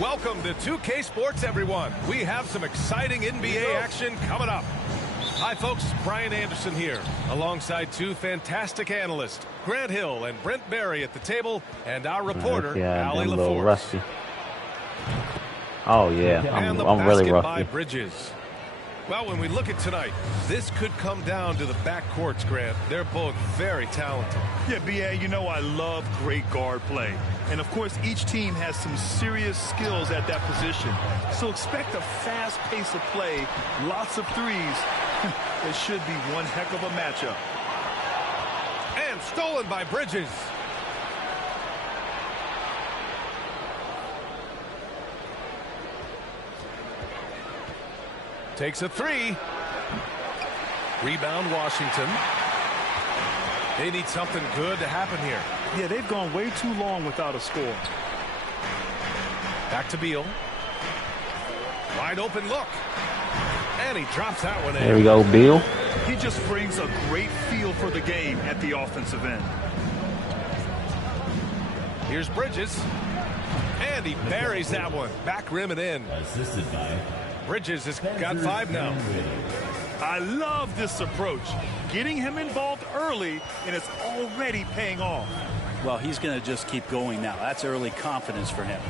Welcome to 2K Sports, everyone. We have some exciting NBA action coming up. Hi, folks. Brian Anderson here, alongside two fantastic analysts, Grant Hill and Brent Barry at the table, and our reporter, Allie LaForce. Rusty. Oh, yeah. And I'm really rusty. By Bridges. Well, when we look at tonight, this could come down to the backcourts, Grant. They're both very talented. Yeah, B.A., you know I love great guard play. And, of course, each team has some serious skills at that position. So expect a fast pace of play, lots of threes. It should be one heck of a matchup. And stolen by Bridges. Takes a three. Rebound, Washington. They need something good to happen here. Yeah, they've gone way too long without a score. Back to Beal. Wide open look. And he drops that one in. There we go, Beal. He just brings a great feel for the game at the offensive end. Here's Bridges. And he buries that one. Back rim and in. Assisted by Bridges has got 5 now. I love this approach. Getting him involved early, and it's already paying off. Well, he's going to just keep going now. That's early confidence for him.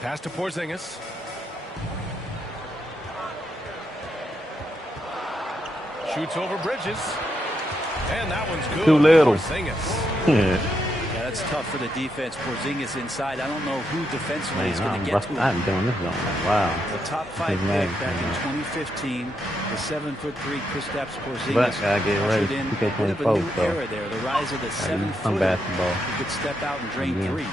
Pass to Porzingis. Shoots over Bridges. And that one's good. Too little. Porzingis. Yeah, that's tough for the defense. Porzingis inside. I don't know who defensively is going to get to him. I'm doing this zone. Wow. The top 5 pick back in 2015. The 7'3" Kristaps Porzingis. But I get ready. In a bit of a new era there. The rise of the 7-footer. Basketball. Who could step out and drain 3.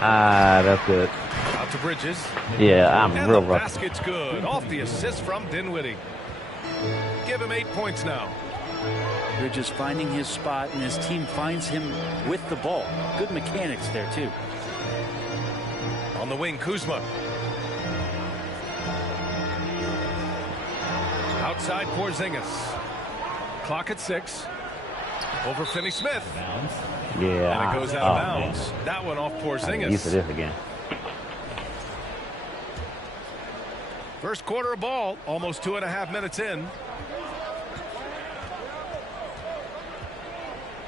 That's good. Out to Bridges. Yeah, I'm and real the rough. basket's good. Off the assist from Dinwiddie. Give him 8 points now. Bridges finding his spot, and his team finds him with the ball. Good mechanics there, too. On the wing, Kuzma. Outside Porzingis. Clock at 6. Over Finney-Smith. Yeah. And it goes out of bounds. That one off Porzingis. Used to this again. First quarter of ball, almost 2.5 minutes in.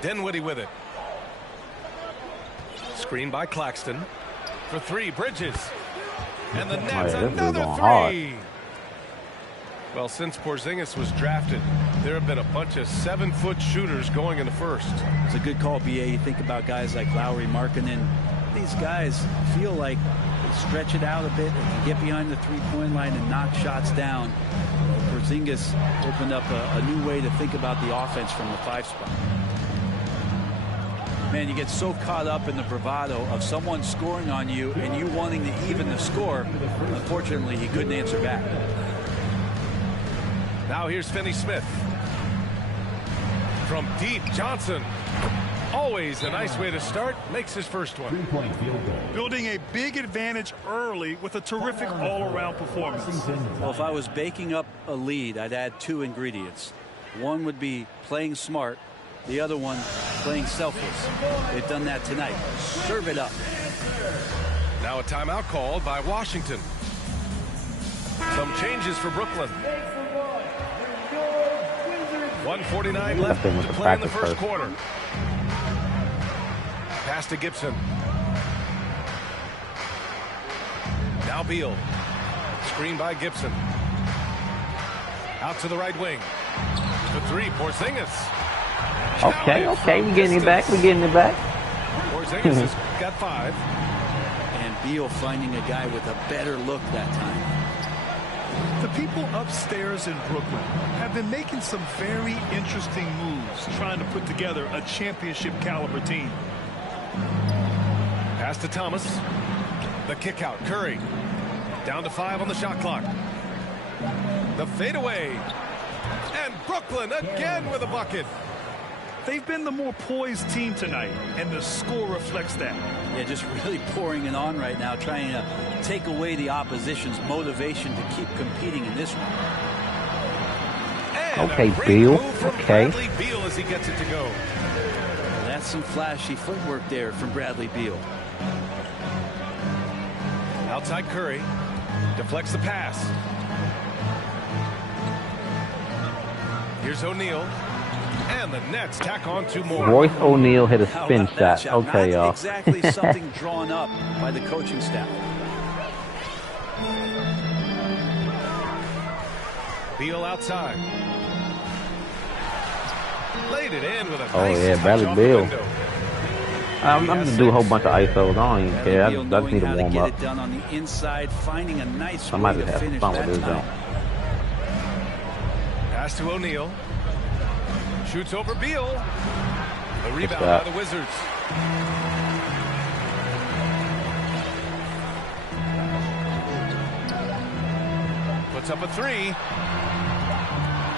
Dinwiddie with it. Screen by Claxton. For 3, Bridges. And the Nets another 3. Hard. Well, since Porzingis was drafted, there have been a bunch of 7-foot shooters going in the first. It's a good call, B.A. You think about guys like Lowry, Markkanen. These guys feel like they stretch it out a bit and can get behind the three-point line and knock shots down. Porzingis opened up a new way to think about the offense from the 5 spot. Man, you get so caught up in the bravado of someone scoring on you and you wanting to even the score. Unfortunately, he couldn't answer back. Now here's Finney-Smith. From deep, Johnson. Always a nice way to start. Makes his first one. 3-point field goal. Building a big advantage early with a terrific all-around performance. Well, if I was baking up a lead, I'd add 2 ingredients. One would be playing smart. The other one, playing selfless. They've done that tonight. Serve it up. Now a timeout called by Washington. Some changes for Brooklyn. 1:49 left to play in the first quarter. Pass to Gibson. Now Beal. Screen by Gibson. Out to the right wing. For 3, Porzingis. Okay, we're getting it back. Porzingis has got 5. And Beal finding a guy with a better look that time. The people upstairs in Brooklyn have been making some very interesting moves, trying to put together a championship caliber team. Pass to Thomas. The kick out. Curry. Down to 5 on the shot clock. The fadeaway. And Brooklyn again with a bucket. They've been the more poised team tonight, and the score reflects that. Yeah, just really pouring it on right now, trying to take away the opposition's motivation to keep competing in this one. And Okay, a great Beal. move from Okay. Bradley Beal as he gets it to go. Well, that's some flashy footwork there from Bradley Beal. Outside Curry. Deflects the pass. Here's O'Neal. And the Nets tack on 2 more. Royce O'Neal hit a How spin about that shot. Okay, Not y'all. exactly something drawn up by the coaching staff. Beal outside. Laid it in with a Oh, nice yeah, touch Bradley off the Beal. window. I'm gonna do a whole bunch of ISOs. I don't even care. I Beal just knowing need to how warm get up. it done on the inside, finding a nice Somebody way to has finish fun with that this time. jump. Pass to O'Neal. Shoots over Beal. The rebound shot. by the Wizards. Puts up a 3.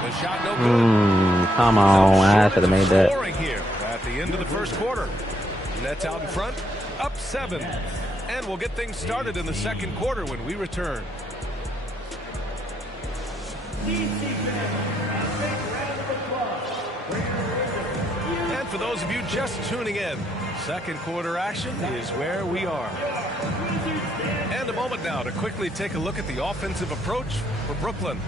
The shot no good. Come on, I should have made that. Scoring here at the end of the first quarter. Nets out in front, up 7. And we'll get things started in the second quarter when we return. And for those of you just tuning in, second quarter action is where we are. And a moment now to quickly take a look at the offensive approach for Brooklyn.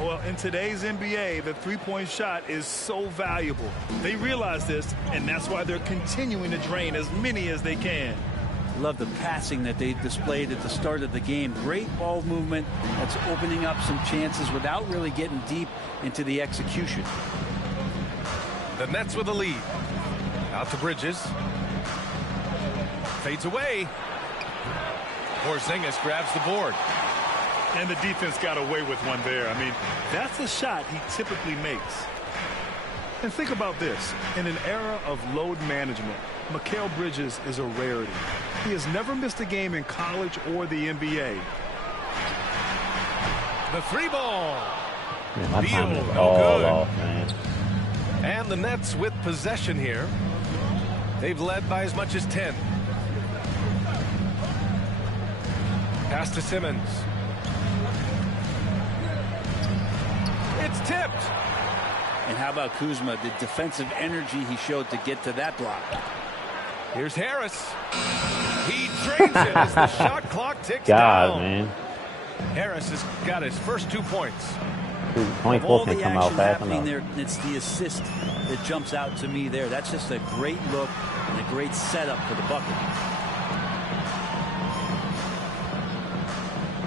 Well, in today's NBA, the three-point shot is so valuable. They realize this, and that's why they're continuing to drain as many as they can. Love the passing that they displayed at the start of the game. Great ball movement that's opening up some chances without really getting deep into the execution. The Nets with a lead. Out to Bridges. Fades away. Porzingis grabs the board. And the defense got away with one there. I mean, that's a shot he typically makes. And think about this. In an era of load management, Mikal Bridges is a rarity. He has never missed a game in college or the NBA. The 3-ball. Man, my time Beal, is no all good. off, man. And the Nets with possession here. They've led by as much as 10. Pass to Simmons. It's tipped. And how about Kuzma, the defensive energy he showed to get to that block. Here's Harris. He drains it as the shot clock ticks God, down. man. Harris has got his first 2 points. Dude, Of 24 all can the come out action fast happening enough. there, it's the assist that jumps out to me there. That's just a great look and a great setup for the bucket.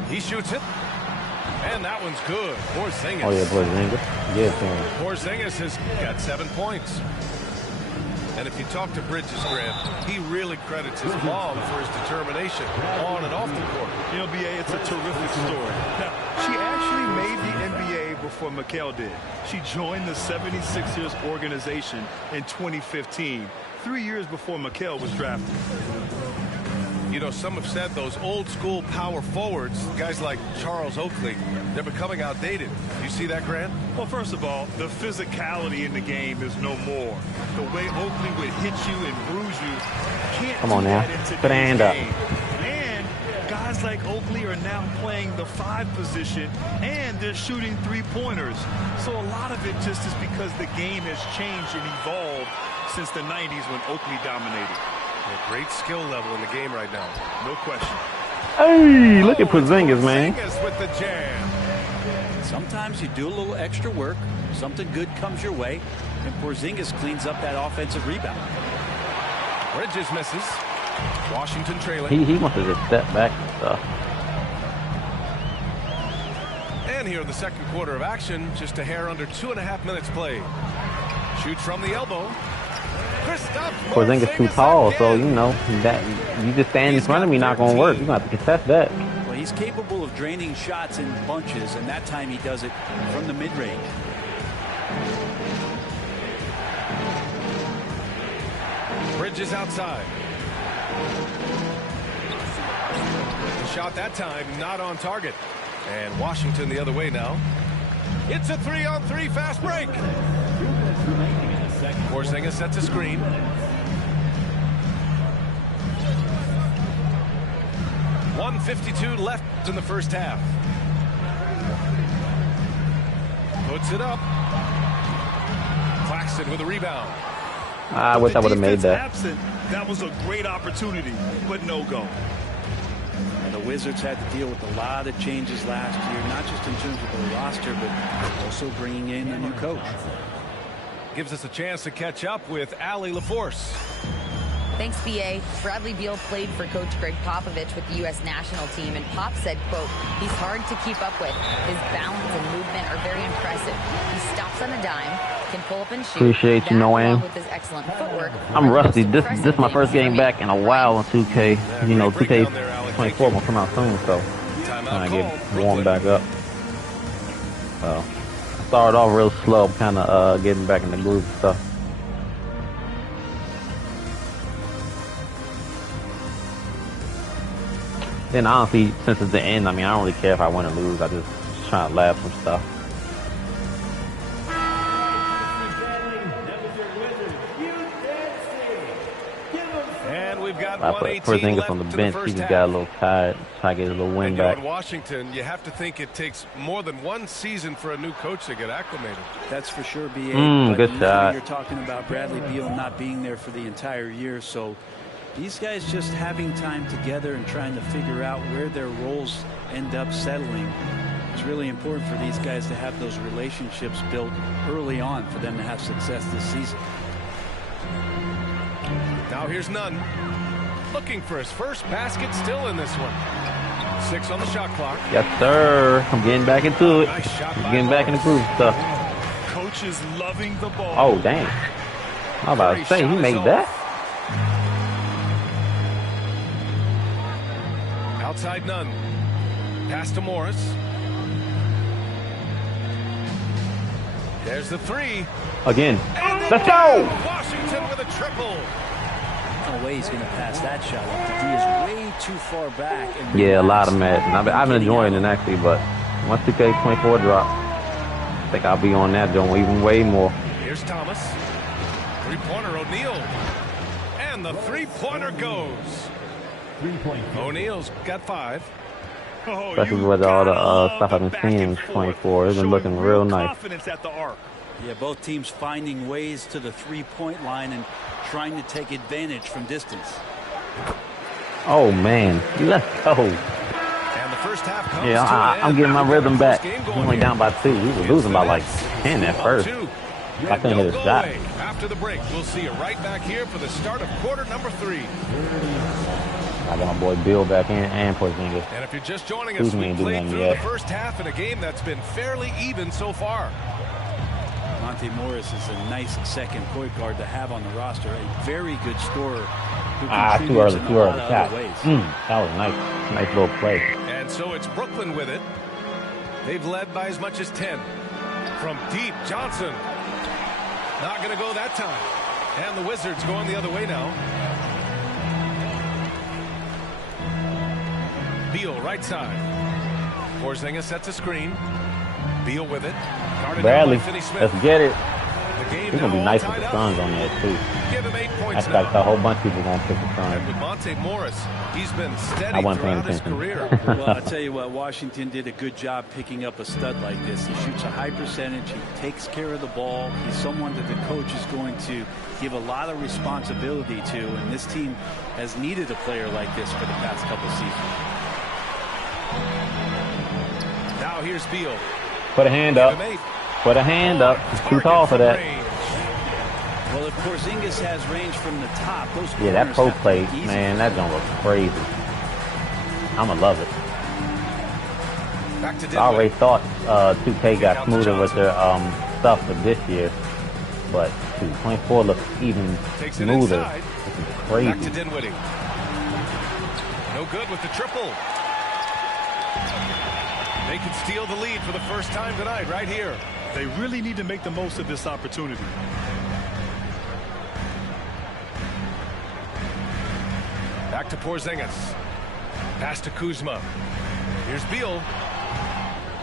He shoots it. And that one's good. Porzingis. Oh, yeah, Porzingis. Yeah, man. Porzingis has got 7 points. And if you talk to Bridges, Grant, he really credits his mom for his determination on and off the court. You know, BA, it's a terrific story. Now, she actually made the NBA before Mikal did. She joined the 76ers organization in 2015, 3 years before Mikal was drafted. You know, some have said those old school power forwards, guys like Charles Oakley, they're becoming outdated. You see that, Grant? Well, first of all, the physicality in the game is no more. The way Oakley would hit you and bruise you, can't Come on do now. that in today's Stand up. game. And guys like Oakley are now playing the 5 position, and they're shooting 3-pointers. So a lot of it just is because the game has changed and evolved since the 90s when Oakley dominated. A great skill level in the game right now. No question. Hey, look at Oh, it's Porzingis, man. Porzingis with the jam. Sometimes you do a little extra work, something good comes your way, and Porzingis cleans up that offensive rebound. Bridges misses. Washington trailing. He wants to just step back and stuff. And here in the second quarter of action, just a hair under 2.5 minutes played. Shoots from the elbow. Kristaps Porzingis too Porzingis tall, so, again. you know, that you just stand in front of me, not going to work. You're going to have to contest that. Well, he's capable of draining shots in bunches, and that time he does it from the mid-range. Bridges outside. The shot that time not on target. And Washington the other way now. It's a 3-on-3 fast break. Porzingis sets a screen. .152 left in the first half. Puts it up. Claxton with a rebound. I wish I would have made that. Absent, that was a great opportunity, but no go. And the Wizards had to deal with a lot of changes last year, not just in terms of the roster, but also bringing in a new coach. Gives us a chance to catch up with Allie LaForce. Thanks, B.A. Bradley Beal played for Coach Greg Popovich with the U.S. national team, and Pop said, quote, he's hard to keep up with. His balance and movement are very impressive. He stops on a dime, can pull up and shoot. Appreciate you, Noam. With his excellent footwork. I'm rusty. This is my first game back in a while on 2K. You know, 2K24 will come out soon, so trying to get warmed back up. So I started off real slow, kind of getting back in the groove and stuff. Then honestly, since it's the end, I mean, I don't really care if I win or lose. I just try to laugh some stuff. And we've got I put Porzingis on the bench. He just got a little tired. Try to get a little win back. In Washington, you have to think it takes more than one season for a new coach to get acclimated. That's for sure, B.A. Good shot. You're talking about Bradley Beal not being there for the entire year, so these guys just having time together and trying to figure out where their roles end up settling. It's really important for these guys to have those relationships built early on for them to have success this season. Now here's Nunn. Looking for his first basket, still in this one. 6 on the shot clock. Yes, sir. I'm getting back into it. Nice shot I'm getting back in the groove stuff. Coach is loving the ball. Oh, dang. I'm about to say, he made that? Outside Nunn. Pass to Morris. There's the three. Again. Let's go! Washington with a triple. No way he's going to pass that shot up. The D is way too far back. And Yeah, a lot of mad. I've been enjoying it actually, but once 2K24 drop, I think I'll be on that joint even way more. Here's Thomas. Three-pointer O'Neal. And the three-pointer goes. O'Neal's got 5. Especially with all the stuff I've been seeing in 24. It's been looking real nice. Yeah, both teams finding ways to the three-point line and trying to take advantage from distance. Oh, man. Let's go. And the first half comes I'm getting my rhythm back. We went down by 2. We were losing by like 10 at first. I couldn't hit a shot. After the break, we'll see you right back here for the start of quarter number 3. I got my boy Bill back in and Porzingis. And if you're just joining us, we played through the first half in a game that's been fairly even so far. Monte Morris is a nice second point guard to have on the roster. A very good scorer. Too early shot. That was nice. Nice little play. And so it's Brooklyn with it. They've led by as much as 10. From deep, Johnson. Not going to go that time. And the Wizards going the other way now. Beal right side. Porzingis sets a screen. Beal with it. Bradley, let's get it. He's going to be nice with the Suns on that, too. Give him 8 points. I expect a whole bunch of people going to pick the Suns. And with Monte Morris, he's been steady throughout his career. Well, I'll tell you what, Washington did a good job picking up a stud like this. He shoots a high percentage. He takes care of the ball. He's someone that the coach is going to give a lot of responsibility to, and this team has needed a player like this for the past couple seasons. Now here's Beal. Put a hand up. Put a hand up. It's too tall for that. Well, if Porzingis has range from the top, those that pro play, man, that don't look crazy. I'm going to love it. I already thought 2K got smoother with their stuff for this year, but 24 looks even smoother. This is crazy. Back to Dinwiddie. No good with the triple. They could steal the lead for the first time tonight right here. They really need to make the most of this opportunity. Back to Porzingis. Pass to Kuzma. Here's Beal.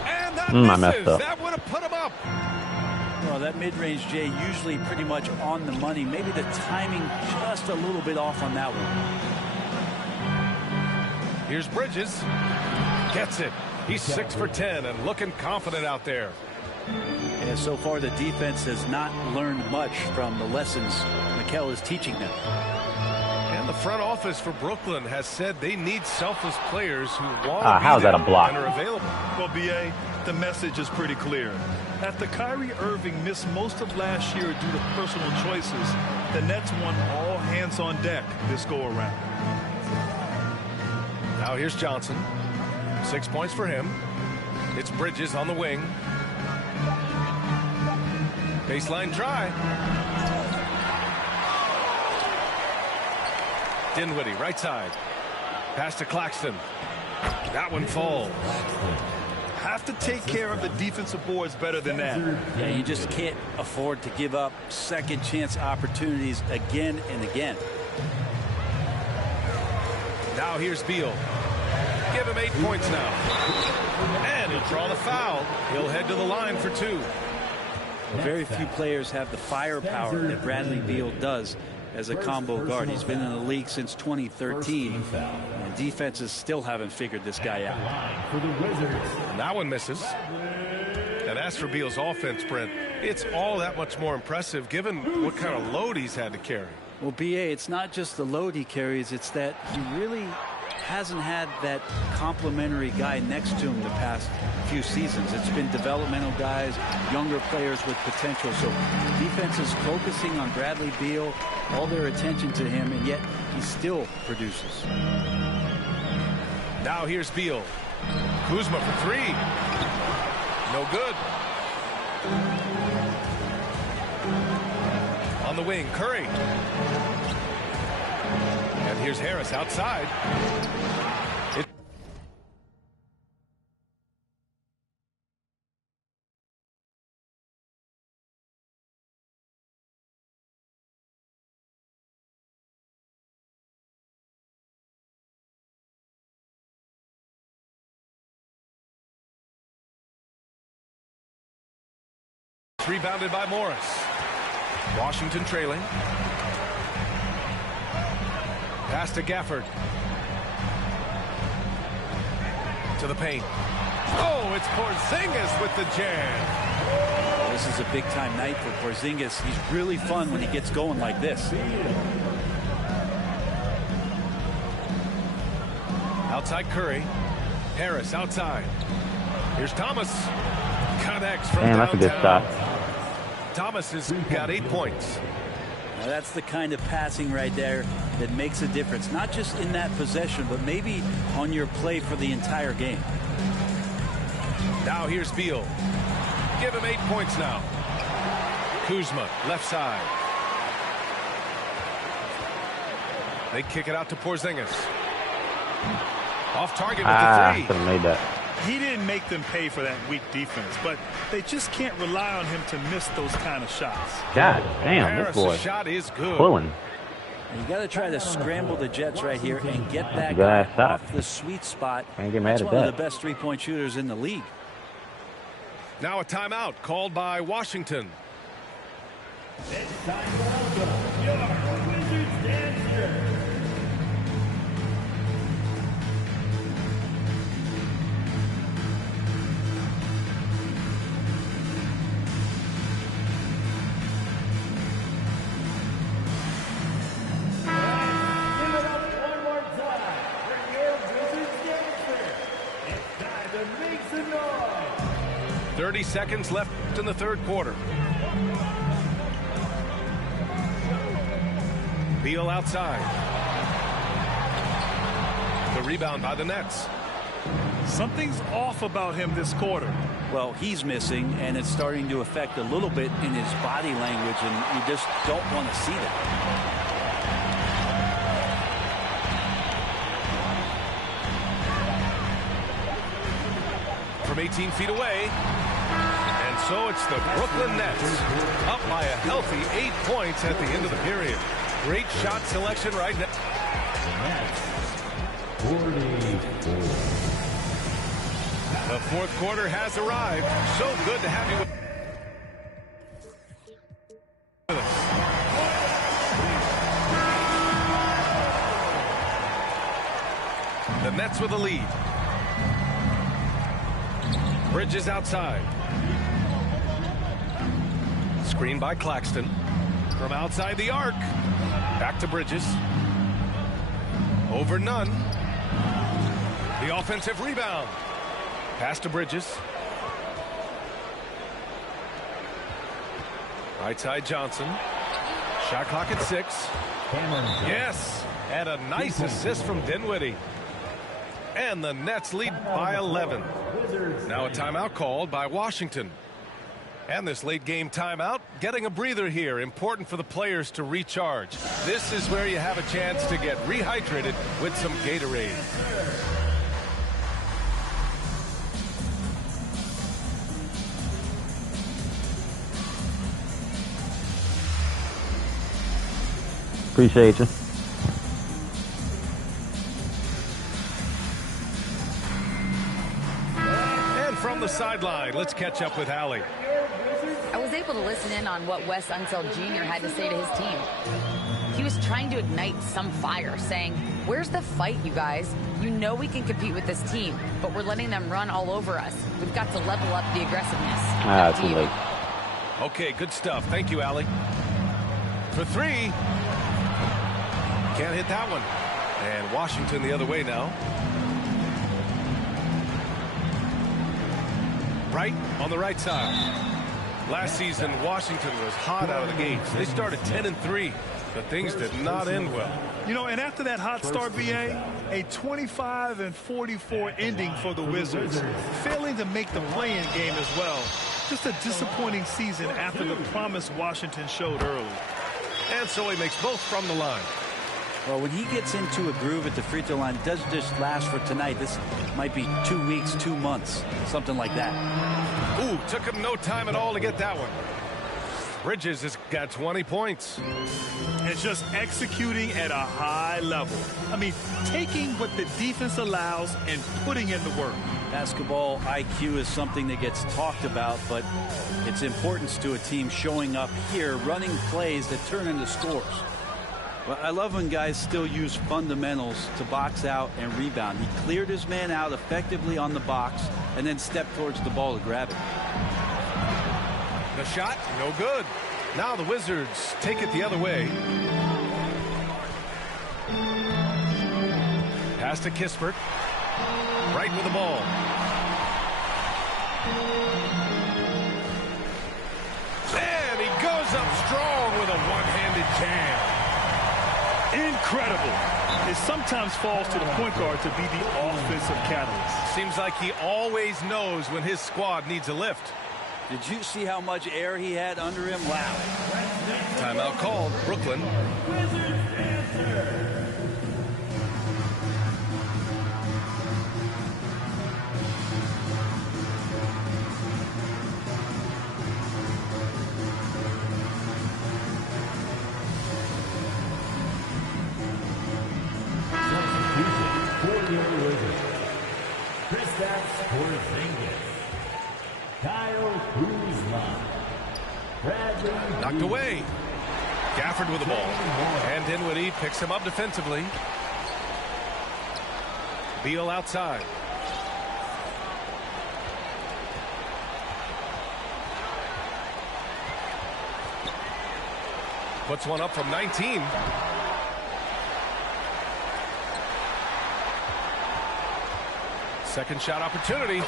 And that misses. That would have put him up. Well, that mid-range, Jay, usually pretty much on the money. Maybe the timing just a little bit off on that one. Here's Bridges. Gets it. He's 6 for 10 and looking confident out there. And so far, the defense has not learned much from the lessons Mikel is teaching them. And the front office for Brooklyn has said they need selfless players who want to how's be that there a block? and are available. Well, B.A., the message is pretty clear. After Kyrie Irving missed most of last year due to personal choices, the Nets want all hands on deck this go-around. Now here's Johnson. 6 points for him. It's Bridges on the wing. Baseline try. Dinwiddie, right side. Pass to Claxton. That one falls. Have to take care of the defensive boards better than that. Yeah, you just can't afford to give up second chance opportunities again and again. Now here's Beal. Give him 8 points now. And he'll draw the foul. He'll head to the line for 2. Very few players have the firepower that Bradley Beal does as a combo guard. He's been in the league since 2013, and defenses still haven't figured this guy out. And that one misses. And as for Beal's offense, Brent, it's all that much more impressive given what kind of load he's had to carry. Well, B.A., it's not just the load he carries, it's that he really hasn't had that complimentary guy next to him the past few seasons. It's been developmental guys, younger players with potential. So defense is focusing on Bradley Beal, all their attention to him, and yet he still produces. Now here's Beal. Kuzma for 3. No good. On the wing, Curry. And here's Harris outside. Rebounded by Morris. Washington trailing. Pass to Gafford. To the paint. Oh, it's Porzingis with the jam. This is a big-time night for Porzingis. He's really fun when he gets going like this. Outside Curry. Harris outside. Here's Thomas. Connects from Damn, that's a good shot. Thomas has got 8 points. Now that's the kind of passing right there that makes a difference, not just in that possession, but maybe on your play for the entire game. Now here's Beal. Give him 8 points now. Kuzma, left side. They kick it out to Porzingis. Off target with the 3. Could have made that. He didn't make them pay for that weak defense, but they just can't rely on him to miss those kind of shots. God damn, this boy shot is good. pulling. You got to try to scramble the Jets right here and get that Good guy shot. off the sweet spot. Can't get mad That's at one of that. the best three-point shooters in the league. Now a timeout called by Washington. It's time to welcome your Wizards dancer. Give it up one more time for your Wizards dancer. It's time to make some noise. 30 seconds left in the third quarter. Beal outside. The rebound by the Nets. Something's off about him this quarter. Well, he's missing, and it's starting to affect a little bit in his body language, and you just don't want to see that. From 18 feet away. And so it's the Brooklyn Nets up by a healthy 8 points at the end of the period. Great shot selection right now. Nets, 44. The fourth quarter has arrived. So good to have you with The Nets with a lead. Bridges outside. Screen by Claxton. From outside the arc. Back to Bridges. Over Nunn. The offensive rebound. Pass to Bridges. Right side Johnson. Shot clock at 6. Yes. And a nice assist from Dinwiddie. And the Nets lead by 11. Now a timeout called by Washington. And this late game timeout, getting a breather here. Important for the players to recharge. This is where you have a chance to get rehydrated with some Gatorade. Appreciate you. And from the sideline, let's catch up with Allie. I was able to listen in on what Wes Unseld Jr. had to say to his team. He was trying to ignite some fire, saying, "Where's the fight, you guys? You know we can compete with this team, but we're letting them run all over us. We've got to level up the aggressiveness." Too late. Okay, good stuff. Thank you, Allie. For 3. Can't hit that one. And Washington the other way now. Right on the right side. Last season, Washington was hot out of the gates. They started 10-3, but things did not end well. You know, and after that hot start, BA, a 25-44 ending for the Wizards, failing to make the play-in game as well. Just a disappointing season after the promise Washington showed early. And so he makes both from the line. Well, when he gets into a groove at the free throw line, it doesn't just last for tonight. This might be 2 weeks, 2 months, something like that. Ooh, took him no time at all to get that one. Bridges has got 20 points. And just executing at a high level. I mean, taking what the defense allows and putting in the work. Basketball IQ is something that gets talked about, but its importance to a team showing up here, running plays that turn into scores. Well, I love when guys still use fundamentals to box out and rebound. He cleared his man out effectively on the box and then stepped towards the ball to grab it. The shot, no good. Now the Wizards take it the other way. Pass to Kispert. Right with the ball. And he goes up strong with a one-handed jam. Incredible. It sometimes falls to the point guard to be the offensive catalyst. Seems like he always knows when his squad needs a lift. Did you see how much air he had under him? Wow. Timeout called. Brooklyn. Kristaps Porzingis, Kyle Kuzma, Bradley Knocked away. Gafford with the ball. And Dinwiddie picks him up defensively. Beal outside. Puts one up from 19. Second shot opportunity.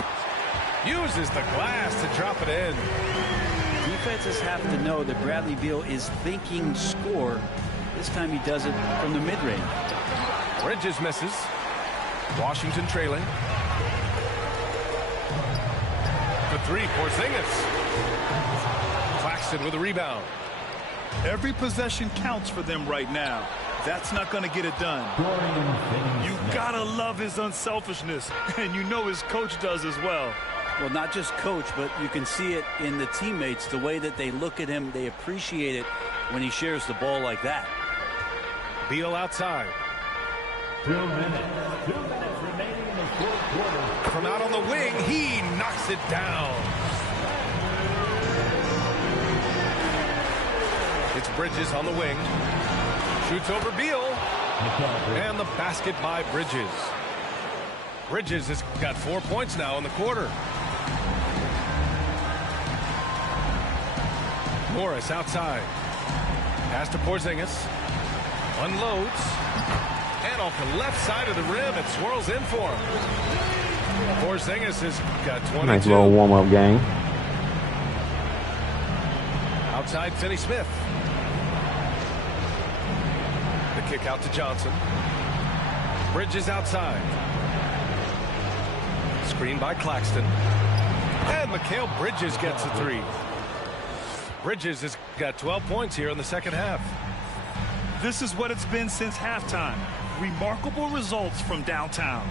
Uses the glass to drop it in. Defenses have to know that Bradley Beal is thinking score. This time he does it from the mid-range. Bridges misses. Washington trailing. For 3, Porzingis. Claxton with a rebound. Every possession counts for them right now. That's not going to get it done. You gotta love his unselfishness, and you know his coach does as well. Well, not just coach, but you can see it in the teammates, the way that they look at him. They appreciate it when he shares the ball like that. Beal outside. 2 minutes. 2 minutes remaining in the fourth quarter. From out on the wing, he knocks it down. It's Bridges on the wing. Shoots over Beal. And the basket by Bridges. Bridges has got 4 points now in the quarter. Morris outside. Pass to Porzingis. Unloads. And off the left side of the rim, it swirls in for him. Porzingis has got 22. Nice little warm-up game. Outside, Finney Smith. The kick out to Johnson. Bridges outside. Screen by Claxton. And Mikal Bridges gets a three. Bridges has got 12 points here in the second half. This is what it's been since halftime. Remarkable results from downtown.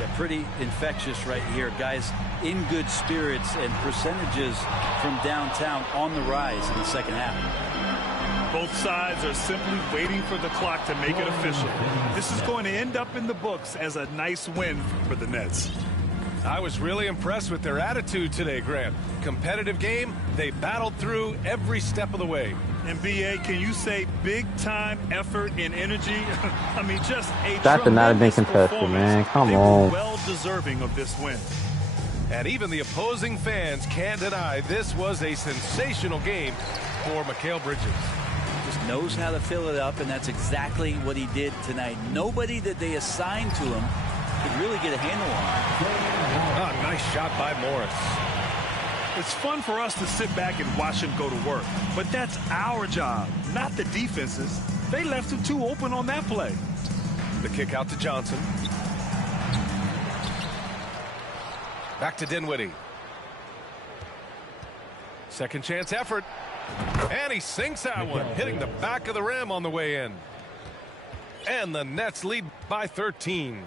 Yeah, pretty infectious right here. Guys in good spirits, and percentages from downtown on the rise in the second half. Both sides are simply waiting for the clock to make it official. This is going to end up in the books as a nice win for the Nets. I was really impressed with their attitude today, Grant. Competitive game, they battled through every step of the way. And B.A., can you say big-time effort and energy? I mean, just a That should not have been tremendous contested, man. performance. Come They were on. well deserving of this win. And even the opposing fans can't deny this was a sensational game for Mikal Bridges. Just knows how to fill it up, and that's exactly what he did tonight. Nobody that they assigned to him could really get a handle on. Oh, nice shot by Morris. It's fun for us to sit back and watch him go to work, but that's our job, not the defense's. They left him too open on that play. The kick out to Johnson. Back to Dinwiddie. Second chance effort. And he sinks that one, hitting the back of the rim on the way in. And the Nets lead by 13.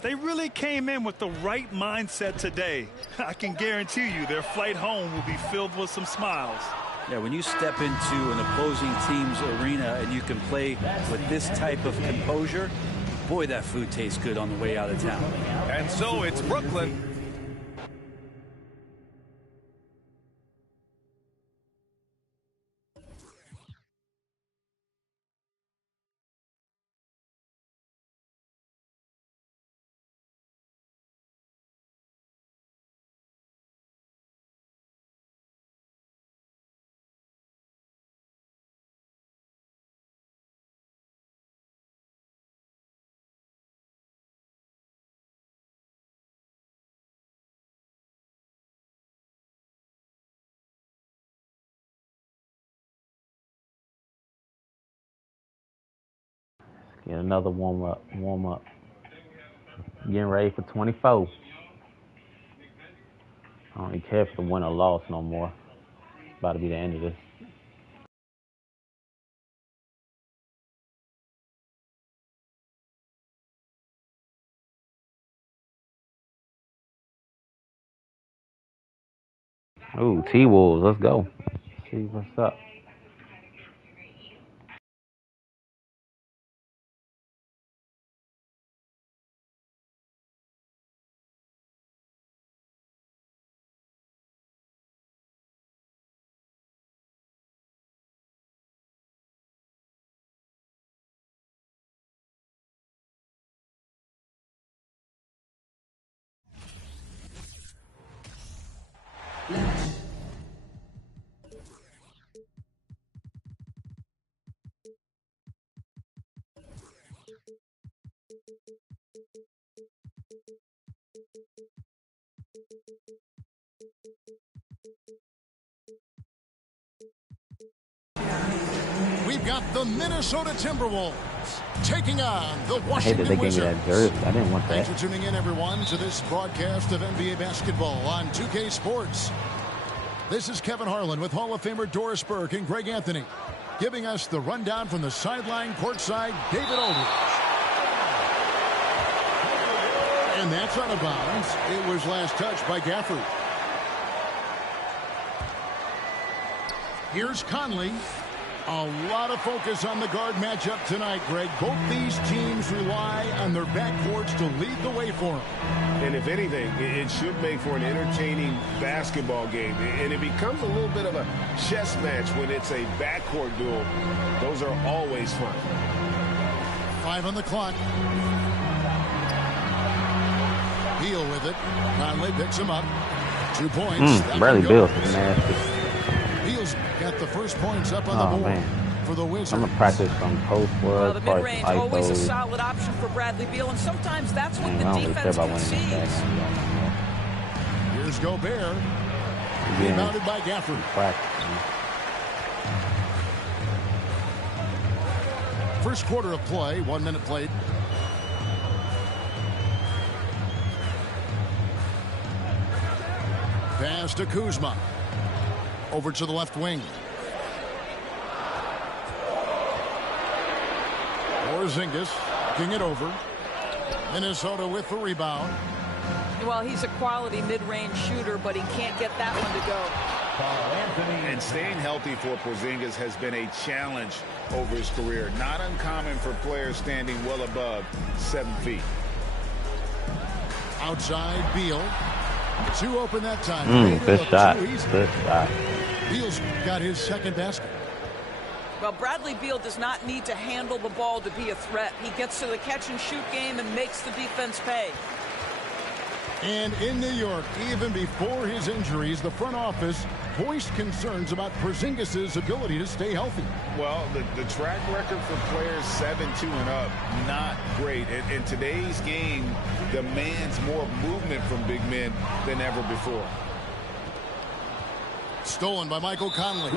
They really came in with the right mindset today. I can guarantee you their flight home will be filled with some smiles. Yeah, when you step into an opposing team's arena and you can play with this type of composure, boy, that food tastes good on the way out of town. And so it's Brooklyn. Get another warm up. Getting ready for 24. I don't even care if the win or loss no more. It's about to be the end of this. Ooh, T-Wolves, let's go. See what's up. We've got the Minnesota Timberwolves taking on the I hate Washington that they gave me Wizards. that jersey. I didn't want that. Thanks for tuning in, everyone, to this broadcast of NBA basketball on 2K Sports. This is Kevin Harlan with Hall of Famer Doris Burke and Greg Anthony, giving us the rundown from the sideline courtside, David Aldridge. And that's out of bounds. It was last touched by Gafford. Here's Conley. A lot of focus on the guard matchup tonight, Greg. Both these teams rely on their backcourts to lead the way for them. And if anything, it should make for an entertaining basketball game. And it becomes a little bit of a chess match when it's a backcourt duel. Those are always fun. 5 on the clock. Beal with it. Conley picks him up. 2 points. Bradley Beal is nasty. Beal's got the first points up on the board. Man. For the Wizards. I'm going to practice some post work. Well, the mid-range always a solid option for Bradley Beal, and sometimes that's what the defense concedes. Here's Gobert. Rebounded by Gafford. First quarter of play, 1 minute played. Pass to Kuzma. Over to the left wing. Porzingis kicking it over. Minnesota with the rebound. Well, he's a quality mid-range shooter, but he can't get that one to go. And staying healthy for Porzingis has been a challenge over his career. Not uncommon for players standing well above 7 feet. Outside Beal. 2 open that time. Good shot. Good shot. Beal's got his second basket. Well, Bradley Beal does not need to handle the ball to be a threat. He gets to the catch-and-shoot game and makes the defense pay. And in New York, even before his injuries, the front office voiced concerns about Porzingis' ability to stay healthy. Well, the track record for players 7-2 and up, not great. In today's game, demands more movement from big men than ever before. Stolen by Michael Conley.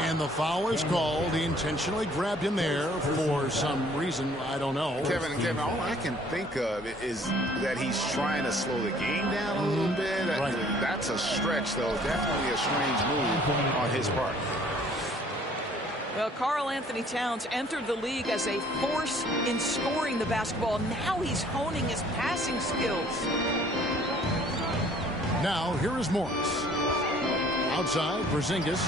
And the foul is called. He intentionally grabbed him there for some reason. I don't know. Kevin, all I can think of is that he's trying to slow the game down a little bit. Right. That's a stretch, though. Definitely a strange move on his part. Well, Karl Anthony Towns entered the league as a force in scoring the basketball. Now he's honing his passing skills. Now, here is Morris. Outside, Porzingis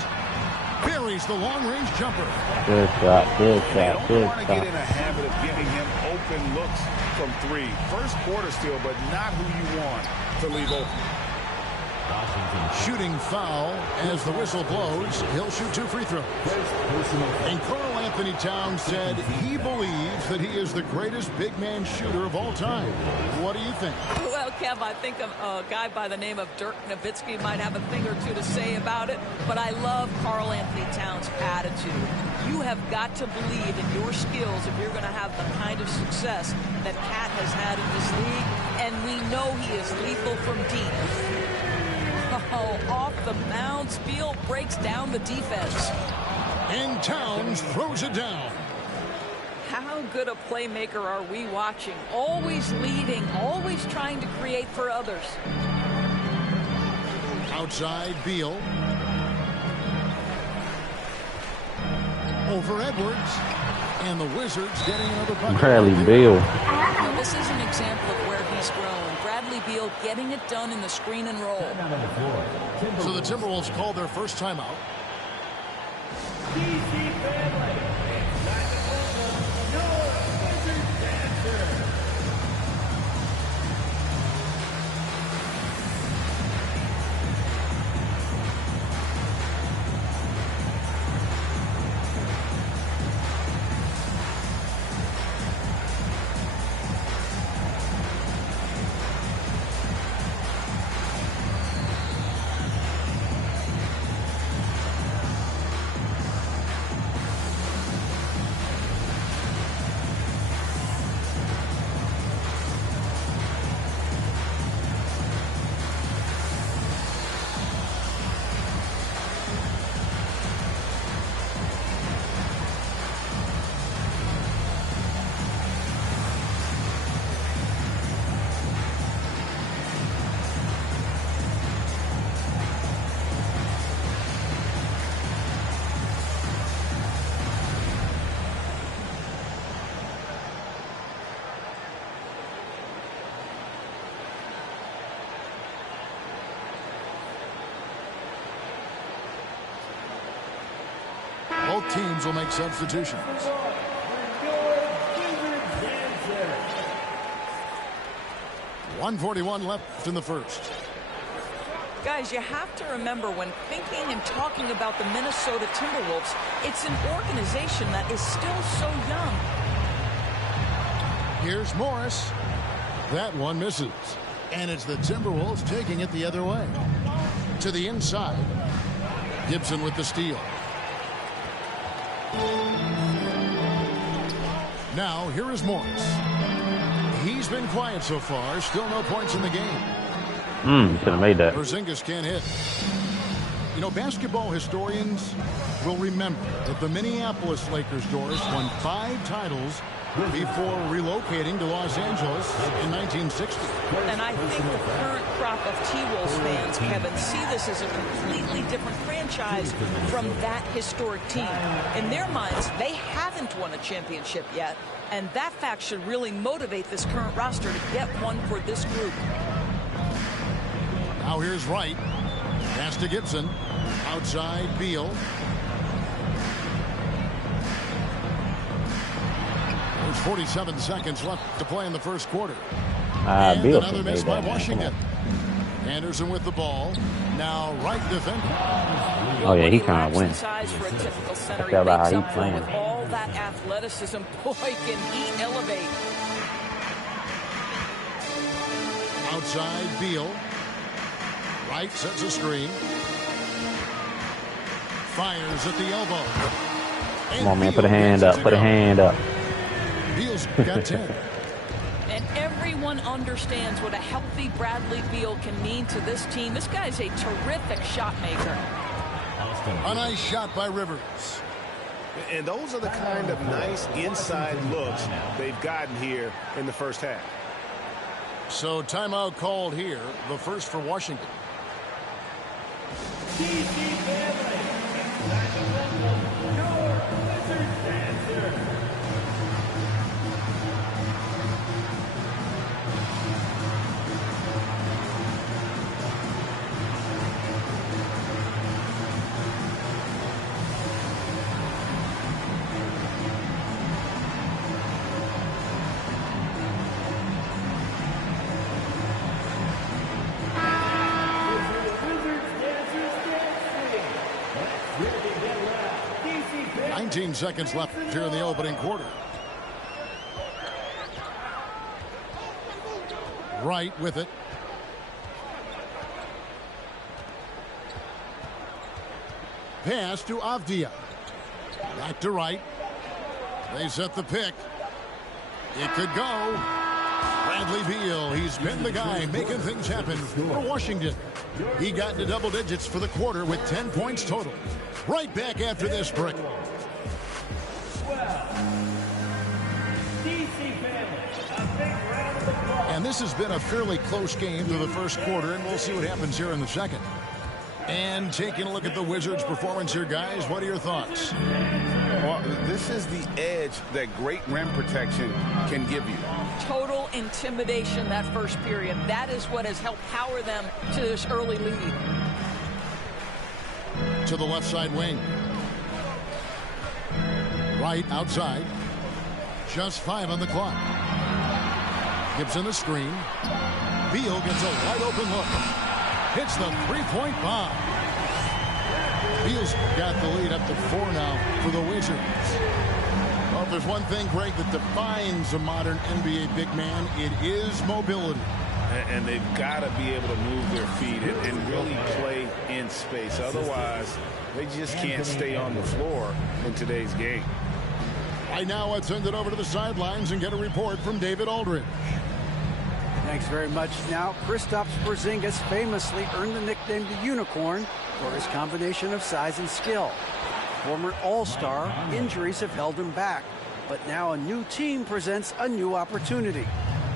buries the long-range jumper. Good shot, good shot, good You don't want to get in shot. a habit of giving him open looks from 3. First quarter still, but not who you want to leave open. Shooting foul as the whistle blows. He'll shoot 2 free throws. And Karl Anthony Towns said he believes that he is the greatest big man shooter of all time. What do you think? Well, Kev, I think a guy by the name of Dirk Nowitzki might have a thing or two to say about it, but I love Karl Anthony Towns' attitude. You have got to believe in your skills if you're going to have the kind of success that Cat has had in this league, and we know he is lethal from deep. Oh, off the bounce, Beal breaks down the defense. And Towns throws it down. How good a playmaker are we watching? Always leading, always trying to create for others. Outside, Beal. Over Edwards. And the Wizards getting another bucket. Bradley Beal. Now, this is an example of where he's grown. Bradley Beal getting it done in the screen and roll. So the Timberwolves called their first timeout. DC family, it's time to welcome your Wizard Dancer. Both teams will make substitutions. 1:41 left in the first. Guys, you have to remember when thinking and talking about the Minnesota Timberwolves, it's an organization that is still so young. Here's Morris. That one misses. And it's the Timberwolves taking it the other way. To the inside. Gibson with the steal. Now, here is Morris. He's been quiet so far. Still no points in the game. Should have made that. Porzingis can't hit. You know, basketball historians will remember that the Minneapolis Lakers, Doris, won 5 titles before relocating to Los Angeles in 1960. And I think the current crop of T-Wolves fans, Kevin, see this as a completely different franchise from that historic team. In their minds, they haven't won a championship yet, and that fact should really motivate this current roster to get one for this group. Now here's Wright. Pass to Gibson. Outside, Beal. There's 47 seconds left to play in the first quarter. And Beal another miss by Washington. Anderson with the ball. Now Wright defending. Oh yeah, he trying to win. Size for a typical center. He about He how makes he up for playing. with all that athleticism. Boy, can he elevate. Outside, Beal. Wright sets a screen. Fires at the elbow. Come on, man, put a hand up. Put a hand up. Beal's got 10. And everyone understands what a healthy Bradley Beal can mean to this team. This guy's a terrific shot maker. A nice shot by Rivers. And those are the kind of nice inside looks they've gotten here in the first half. So timeout called here, the first for Washington. Seconds left here in the opening quarter. Wright with it. Pass to Avdia. Back to Wright. They set the pick. It could go. Bradley Beal, he's been the guy making things happen for Washington. He got into double digits for the quarter with 10 points total. Right back after this break. And this has been a fairly close game through the first quarter, and we'll see what happens here in the second. And taking a look at the Wizards' performance here, guys, what are your thoughts? Well, this is the edge that great rim protection can give you. Total intimidation that first period. That is what has helped power them to this early lead. To the left side wing. Right outside. Just 5 on the clock. Gibson the screen. Beal gets a wide open look. Hits the three-point bomb. Beal's got the lead up to 4 now for the Wizards. Well, if there's one thing, Greg, that defines a modern NBA big man, it is mobility. And they've got to be able to move their feet and really play in space. Otherwise, they just can't stay on the floor in today's game. Right now, let's send it over to the sidelines and get a report from David Aldridge. Thanks very much. Now, Kristaps Porzingis famously earned the nickname the Unicorn for his combination of size and skill. Former All-Star, injuries have held him back, but now a new team presents a new opportunity.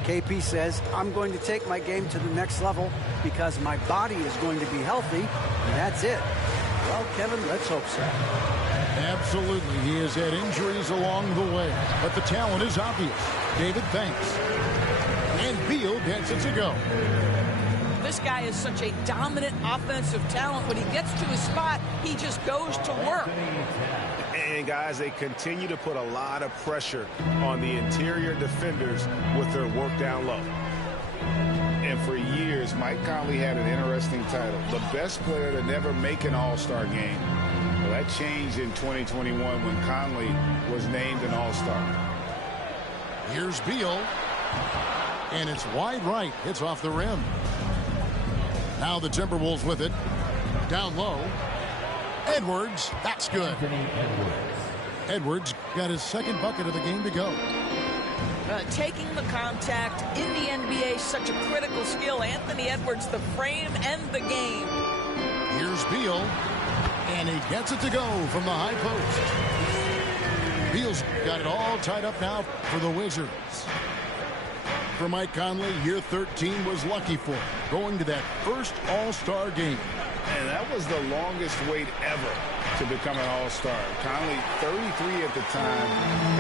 KP says, I'm going to take my game to the next level because my body is going to be healthy, and that's it. Well, Kevin, let's hope so. Absolutely. He has had injuries along the way, but the talent is obvious. David, thanks. And Beal gets it to go. This guy is such a dominant offensive talent. When he gets to his spot, he just goes to work. And, guys, they continue to put a lot of pressure on the interior defenders with their work down low. And for years, Mike Conley had an interesting title, the best player to never make an All-Star game. Well, that changed in 2021 when Conley was named an All-Star. Here's Beal. And it's wide right. It's off the rim. Now the Timberwolves with it. Down low. Edwards. That's good. Edwards got his second bucket of the game to go. Taking the contact in the NBA is such a critical skill. Anthony Edwards, the frame and the game. Here's Beal. And he gets it to go from the high post. Beal's got it all tied up now for the Wizards. For Mike Conley, year 13 was lucky for him, going to that first All-Star game. And that was the longest wait ever to become an All-Star. Conley, 33 at the time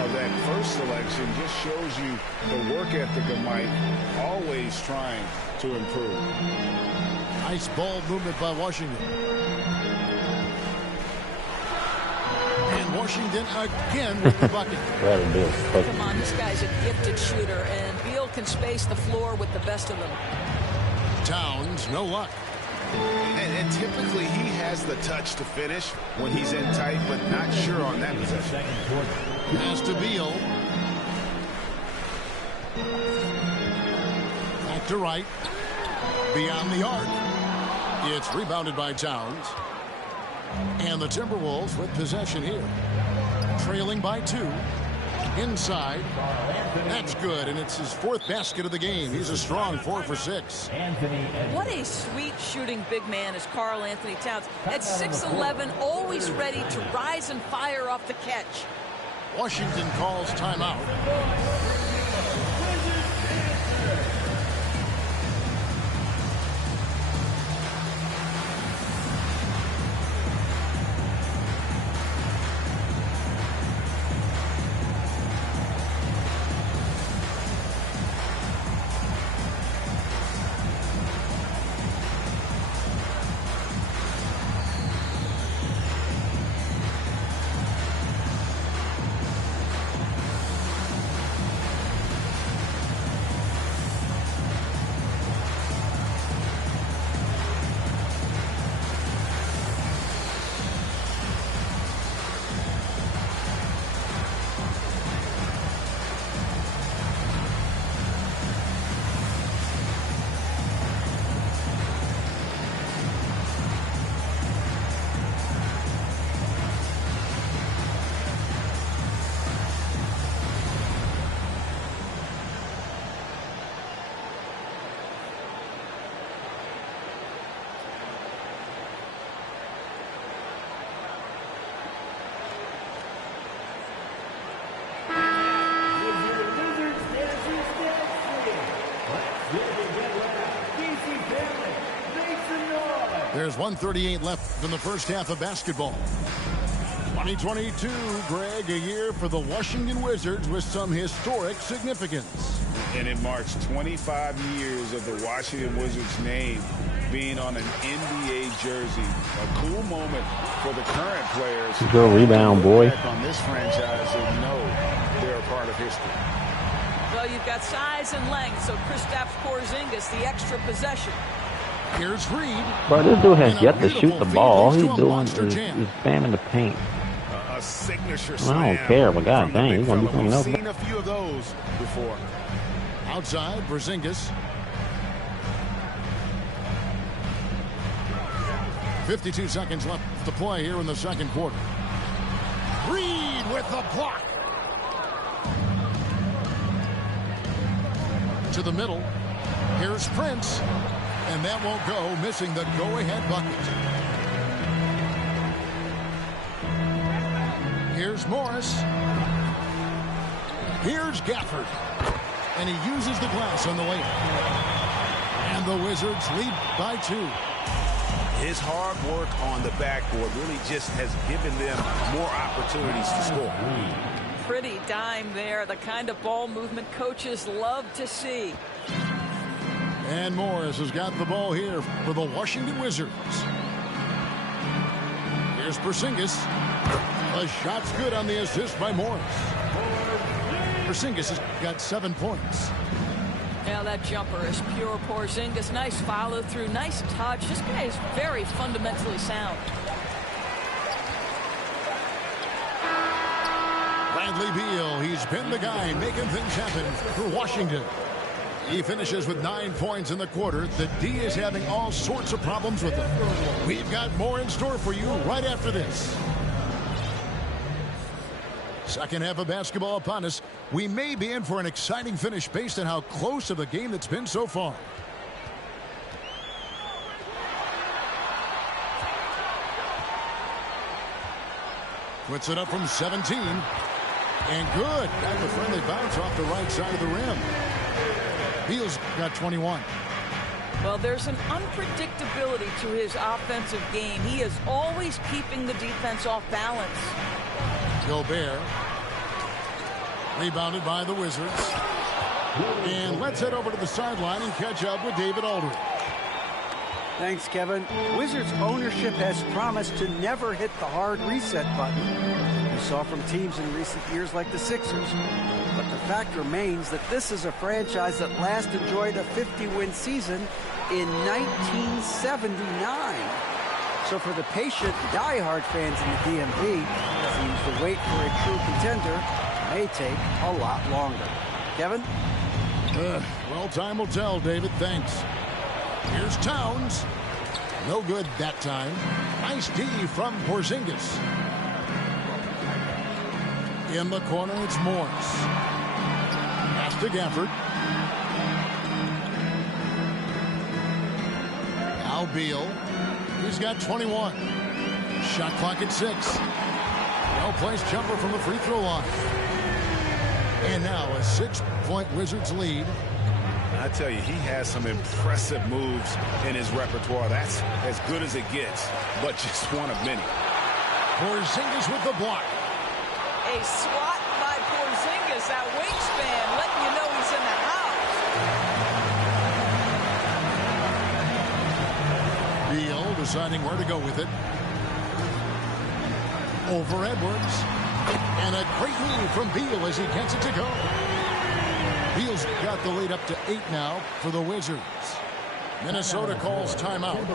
of that first selection, just shows you the work ethic of Mike, always trying to improve. Nice ball movement by Washington. And Washington again with the bucket. Come on, this guy's a gifted shooter, and Beal can space the floor with the best of them. Towns, no luck. And typically he has the touch to finish when he's in tight, but not sure on that possession. Pass to Beal. Back to right. Beyond the arc. It's rebounded by Towns. And the Timberwolves with possession here. Trailing by 2. Inside. That's good, and it's his 4th basket of the game. He's a strong 4 for 6. What a sweet shooting big man is Karl Anthony Towns. At 6'11", always ready to rise and fire off the catch. Washington calls timeout. There's 1:38 left in the first half of basketball. 2022, Greg, a year for the Washington Wizards with some historic significance. And it marks 25 years of the Washington Wizards name being on an NBA jersey. A cool moment for the current players. Good rebound, boy. On this franchise and know they're a part of history. Well, you've got size and length, so Kristaps Porzingis, the extra possession. Here's Reed. Bro, this dude has yet to shoot the ball. All he's doing is spamming the paint. A signature I don't care, but god dang, he's gonna do something else. We've seen a few of those before. Outside, Porzingis. 52 seconds left to play here in the second quarter. Reed with the block. To the middle. Here's Prince. And that won't go, missing the go-ahead bucket. Here's Morris. Here's Gafford. And he uses the glass on the layup. And the Wizards lead by 2. His hard work on the backboard really just has given them more opportunities to score. Pretty dime there, the kind of ball movement coaches love to see. And Morris has got the ball here for the Washington Wizards. Here's Porzingis. The shot's good on the assist by Morris. Porzingis has got 7 points. Now that jumper is pure Porzingis. Nice follow through, nice touch. This guy is very fundamentally sound. Bradley Beal, he's been the guy making things happen for Washington. He finishes with 9 points in the quarter. The D is having all sorts of problems with him. We've got more in store for you right after this. Second half of basketball upon us. We may be in for an exciting finish based on how close of a game it's been so far. Puts it up from 17. And good. Got the friendly bounce off the right side of the rim. Beal's got 21. Well, there's an unpredictability to his offensive game. He is always keeping the defense off balance. Gobert. Rebounded by the Wizards. And let's head over to the sideline and catch up with David Aldridge. Thanks, Kevin. Wizards ownership has promised to never hit the hard reset button we saw from teams in recent years like the Sixers. But the fact remains that this is a franchise that last enjoyed a 50-win season in 1979. So for the patient, die-hard fans in the DMV, it seems the wait for a true contender may take a lot longer. Kevin? Well, time will tell, David. Thanks. Here's Towns. No good that time. Nice D from Porzingis. In the corner, it's Morris. Pass to Gafford. Now Beal. He's got 21. Shot clock at 6. Well-placed jumper from the free throw line. And now a 6-point Wizards lead. I tell you, he has some impressive moves in his repertoire. That's as good as it gets, but just one of many. Porzingis with the block. A swat by Porzingis, that wingspan, letting you know he's in the house. Beal deciding where to go with it. Over Edwards. And a great move from Beal as he gets it to go. Beal's got the lead up to 8 now for the Wizards. Minnesota calls timeout.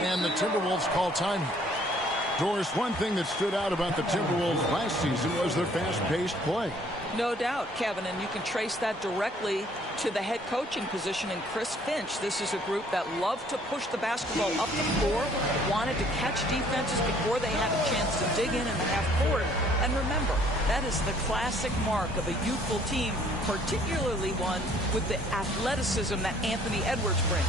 And the Timberwolves call time. Doris, one thing that stood out about the Timberwolves last season was their fast-paced play. No doubt, Kevin, and you can trace that directly to the head coaching position in Chris Finch. This is a group that loved to push the basketball up the floor, wanted to catch defenses before they had a chance to dig in and half court. And remember, that is the classic mark of a youthful team, particularly one with the athleticism that Anthony Edwards brings.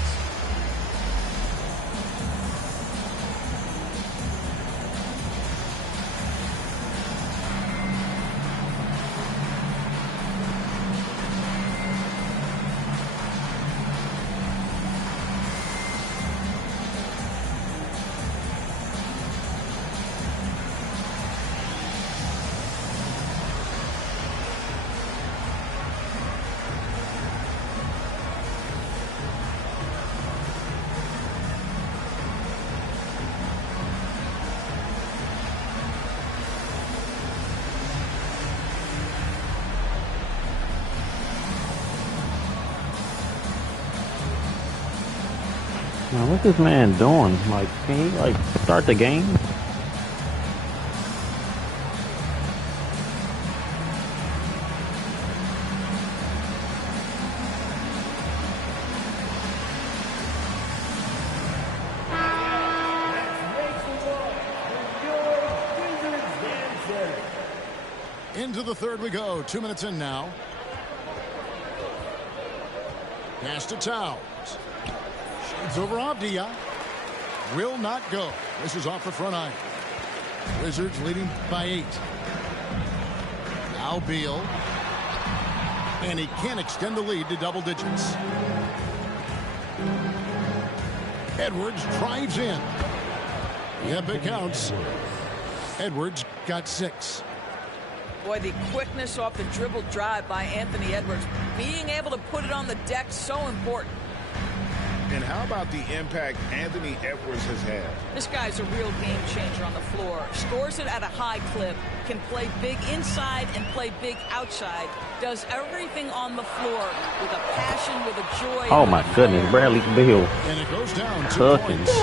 Man, what's this man doing? Like, can he like start the game? Into the third we go. 2 minutes in now. Pass to Towns. Shades over Avdia. Will not go. This is off the front iron. Wizards leading by 8. Now Beal. And he can't extend the lead to double digits. Edwards drives in. Yep, it counts. Edwards got 6. Boy, the quickness off the dribble drive by Anthony Edwards. Being able to put it on the deck, so important. And how about the impact Anthony Edwards has had? This guy's a real game changer on the floor. Scores it at a high clip. Can play big inside and play big outside. Does everything on the floor with a passion, with a joy. Oh my goodness, Bradley Beal. And it goes down 2 Cooking. points.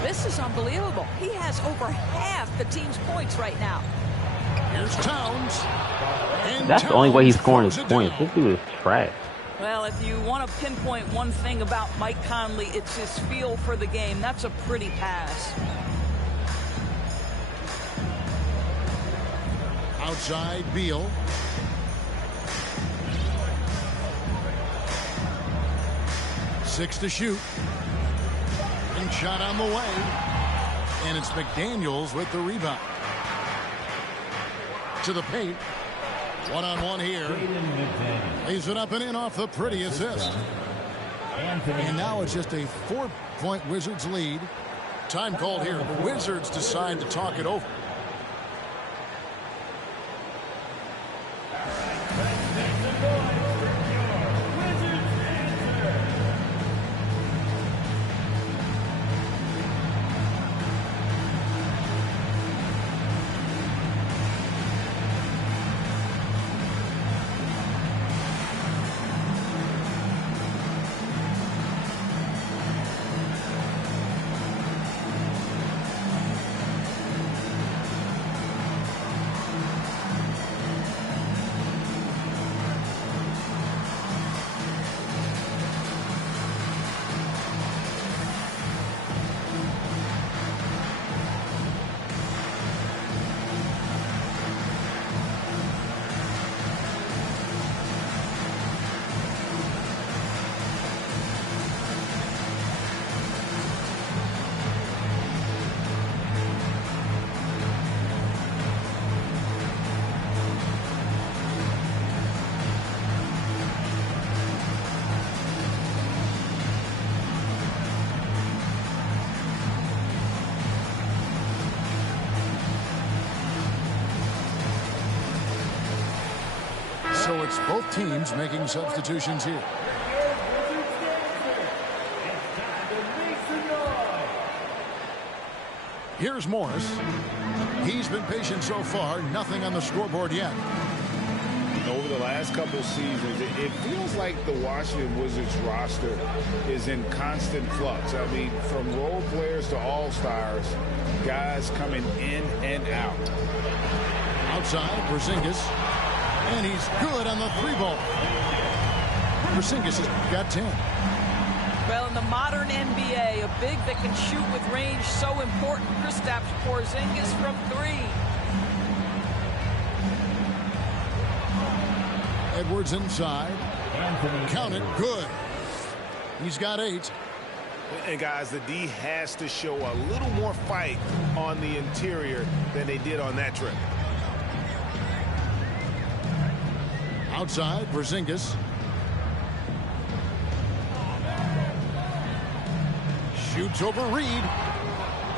This is unbelievable. He has over half the team's points right now. Here's Towns. And That's the only way he's Towns scoring his throws it points. down. This dude is trash. Well, if you want to pinpoint one thing about Mike Conley, it's his feel for the game. That's a pretty pass. Outside Beal. Six to shoot. And shot on the way. And it's McDaniels with the rebound. To the paint. One-on-one here. Lays it up and in off the pretty assist. And now it's just a 4-point Wizards lead. Time called here. The Wizards decide to talk it over. So it's both teams making substitutions here. Here's Morris. He's been patient so far. Nothing on the scoreboard yet. Over the last couple seasons, it feels like the Washington Wizards roster is in constant flux. I mean, from role players to all-stars, guys coming in and out. Outside, Porzingis. And he's good on the 3-ball. Porzingis has got 10. Well, in the modern NBA, a big that can shoot with range, so important. Kristaps Porzingis from 3. Edwards inside. Count it. Good. He's got 8. And guys, the D has to show a little more fight on the interior than they did on that trip. Outside, Porzingis. Shoots over Reed.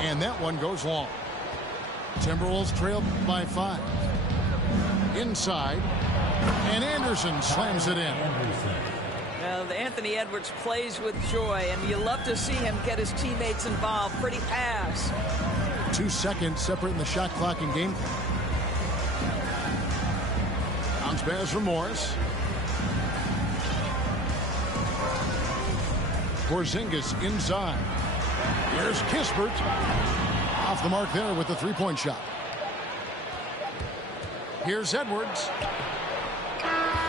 And that one goes long. Timberwolves trail by 5. Inside. And Anderson slams it in. Well, Anthony Edwards plays with joy, and you love to see him get his teammates involved. Pretty pass. 2 seconds separating the shot clock and game. Bounce pass from Morris. Porzingis inside. Here's Kispert. Off the mark there with the three-point shot. Here's Edwards.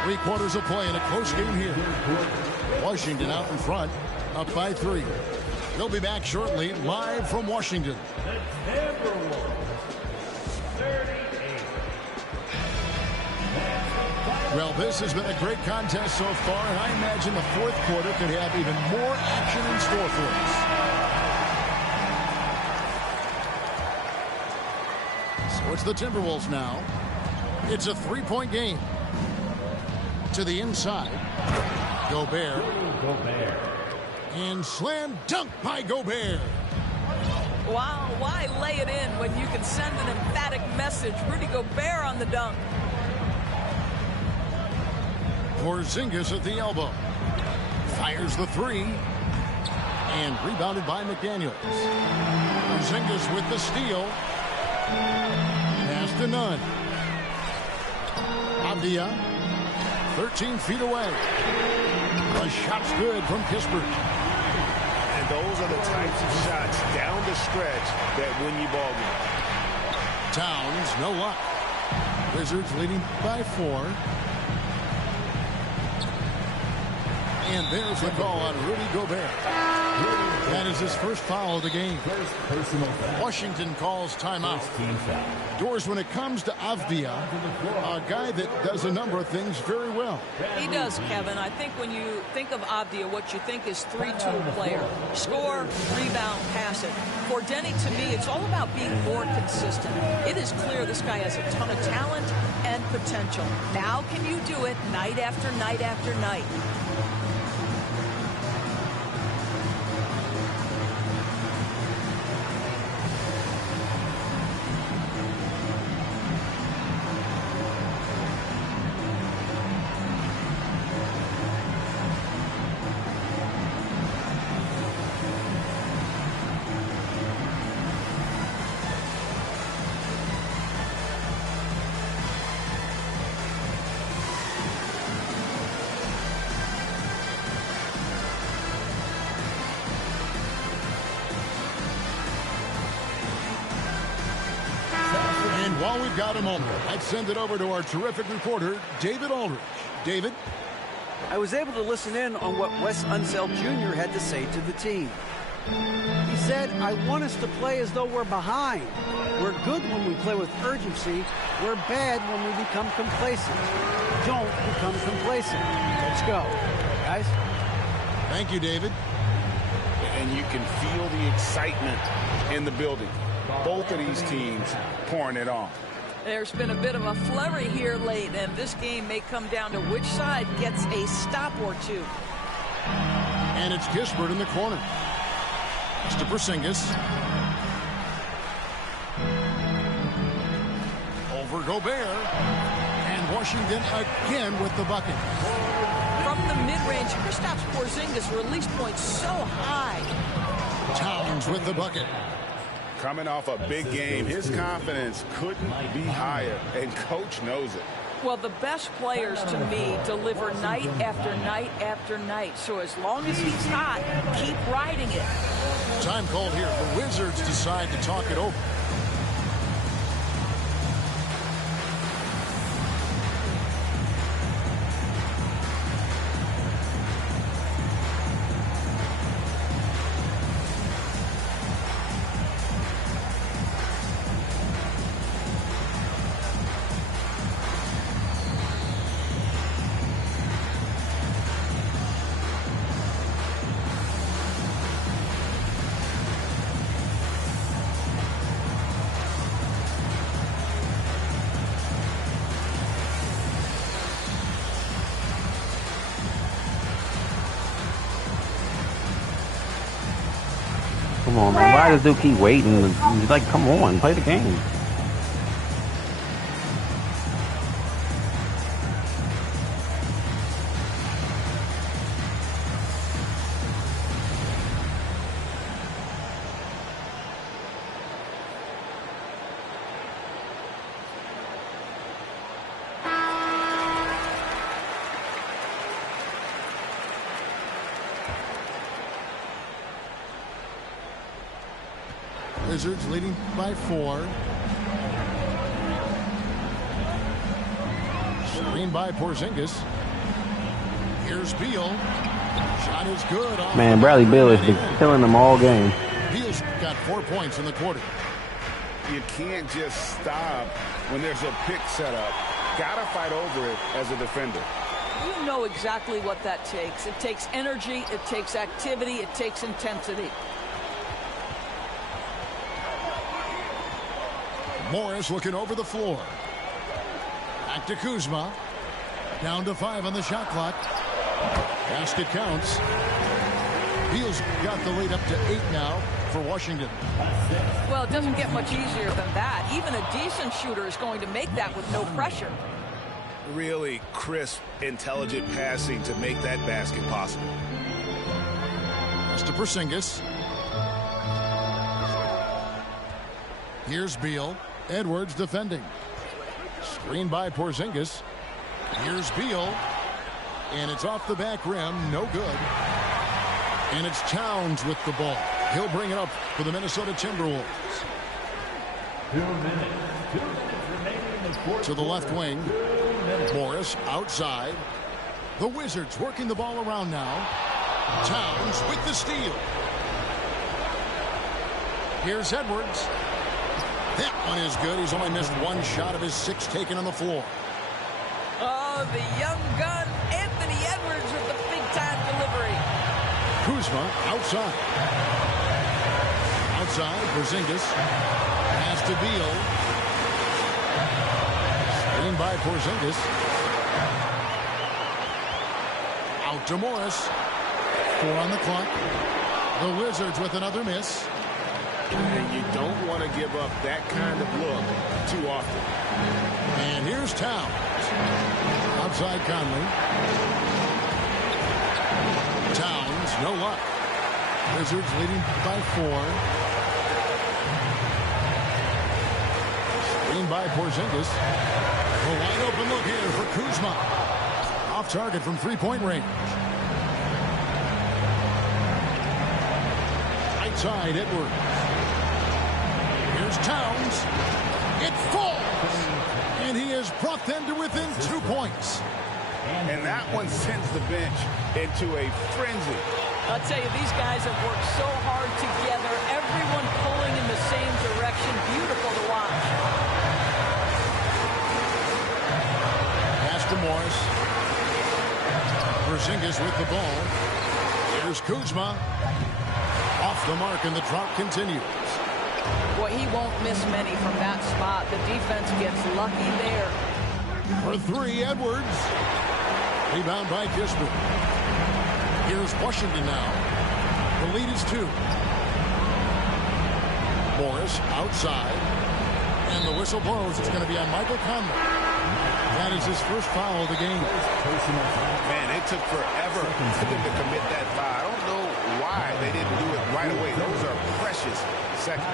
3 quarters of play in a close game here. Washington out in front, up by 3. They'll be back shortly, live from Washington. Well, this has been a great contest so far, and I imagine the fourth quarter could have even more action in store for us. So it's the Timberwolves now. It's a 3-point game. To the inside. Gobert. And slam dunk by Gobert. Wow, why lay it in when you can send an emphatic message? Rudy Gobert on the dunk. Porzingis at the elbow. Fires the 3. And rebounded by McDaniels. Porzingis with the steal. Pass to Nunn. Avdia. 13 feet away. The shot's good from Kispert. And those are the types of shots down the stretch that win you ball games. Towns, no luck. Wizards leading by 4. And there's the call on Rudy Gobert. That is his first foul of the game. Washington calls timeout. Doors, when it comes to Avdia, a guy that does a number of things very well. He does, Kevin. I think when you think of Avdia, what you think is 3-tool player. Score, rebound, pass it. For Denny, to me, it's all about being more consistent. It is clear this guy has a ton of talent and potential. Now can you do it night after night after night? While we've got a moment, I'd send it over to our terrific reporter, David Aldridge. David? I was able to listen in on what Wes Unseld Jr. had to say to the team. He said, I want us to play as though we're behind. We're good when we play with urgency. We're bad when we become complacent. Don't become complacent. Let's go, guys. Thank you, David. And you can feel the excitement in the building. Both of these teams pouring it on. There's been a bit of a flurry here late, and this game may come down to which side gets a stop or two. And it's Kispert in the corner. It's to Porzingis. Over Gobert. And Washington again with the bucket. From the mid-range, Kristaps Porzingis release point so high. Towns with the bucket. Coming off a big game, his confidence couldn't be higher, and Coach knows it. Well, the best players, to me, deliver night after night after night. So as long as he's hot, keep riding it. Time called here. The Wizards decide to talk it over. Come on, man. Why does Duke keep waiting? He's like, come on, play the game. Wizards leading by 4. Screen by Porzingis. Here's Beal. Shot is good. Man, Bradley Beal has been killing them all game. Beal's got 4 points in the quarter. You can't just stop when there's a pick set up. Gotta fight over it as a defender. You know exactly what that takes. It takes energy, it takes activity, it takes intensity. Morris looking over the floor. Back to Kuzma. Down to 5 on the shot clock. Basket counts. Beal's got the lead up to 8 now for Washington. Well, it doesn't get much easier than that. Even a decent shooter is going to make that with no pressure. Really crisp, intelligent passing to make that basket possible. Pass to Porzingis. Here's Beal. Edwards defending. Screen by Porzingis. Here's Beal. And it's off the back rim. No good. And it's Towns with the ball. He'll bring it up for the Minnesota Timberwolves. 2 minutes. 2 minutes remaining in the fourth. To the left wing. Morris outside. The Wizards working the ball around now. Towns with the steal. Here's Edwards. That one is good. He's only missed 1 shot of his 6 taken on the floor. Oh, the young gun, Anthony Edwards with the big-time delivery. Kuzma outside. Outside, Porzingis. Pass to Beal. Screen by Porzingis. Out to Morris. 4 on the clock. The Wizards with another miss. And you don't want to give up that kind of look too often. And here's Towns. Outside Conley. Towns, no luck. Wizards leading by 4. Screen by Porzingis. A wide open look here for Kuzma. Off target from 3-point range. Right side, Edwards. Here's Towns. It falls. And he has brought them to within 2 points. And that one sends the bench into a frenzy. I'll tell you, these guys have worked so hard together. Everyone pulling in the same direction. Beautiful to watch. Pass to Morris. Porzingis with the ball. Here's Kuzma. Off the mark, and the drop continues. Boy, he won't miss many from that spot. The defense gets lucky there. For 3, Edwards. Rebound by Kispert. Here's Washington now. The lead is 2. Morris outside. And the whistle blows. It's going to be on Michael Conley. That is his first foul of the game. Man, it took forever for them to commit that foul. I don't know why they didn't do it right away. Those are precious seconds.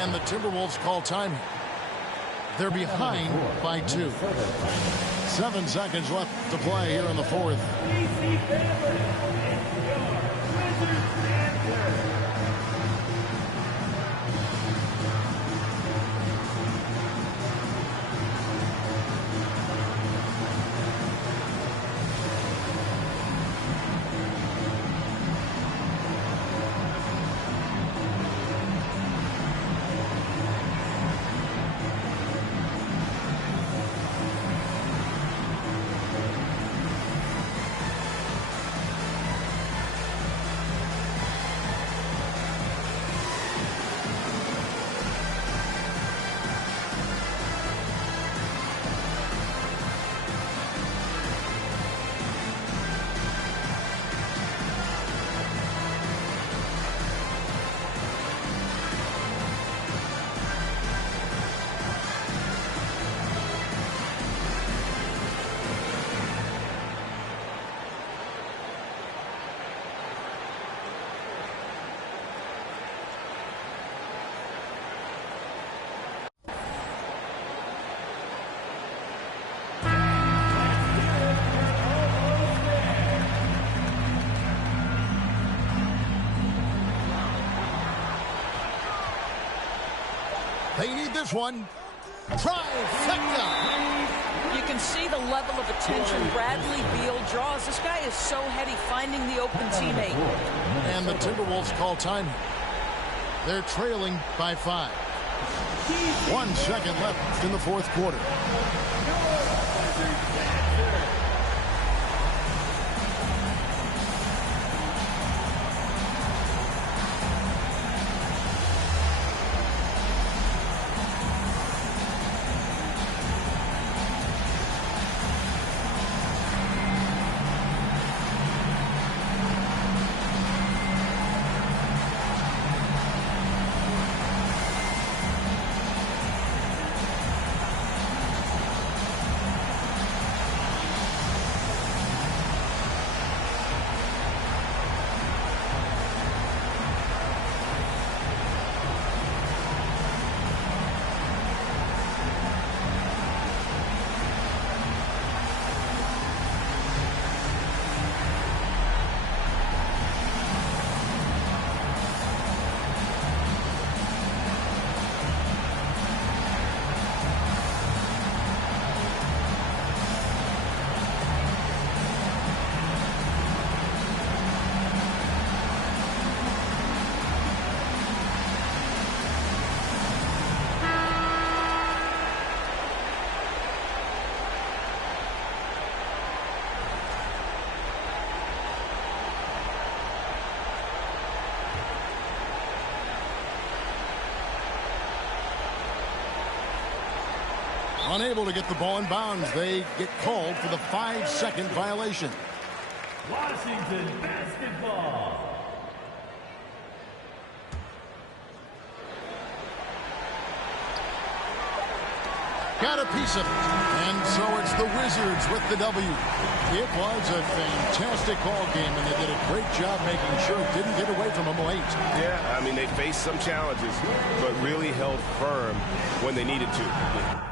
And the Timberwolves call time. They're behind by 2. 7 seconds left to play here in the 4th. Here's one. Trifecta. You can see the level of attention Bradley Beal draws. This guy is so heady finding the open teammate. And the Timberwolves call timing. They're trailing by 5. 1 second left in the fourth quarter. Unable to get the ball in bounds. They get called for the 5-second violation. Washington basketball. Got a piece of it. And so it's the Wizards with the W. It was a fantastic ball game, and they did a great job making sure it didn't get away from them late. Yeah, I mean, they faced some challenges, but really held firm when they needed to.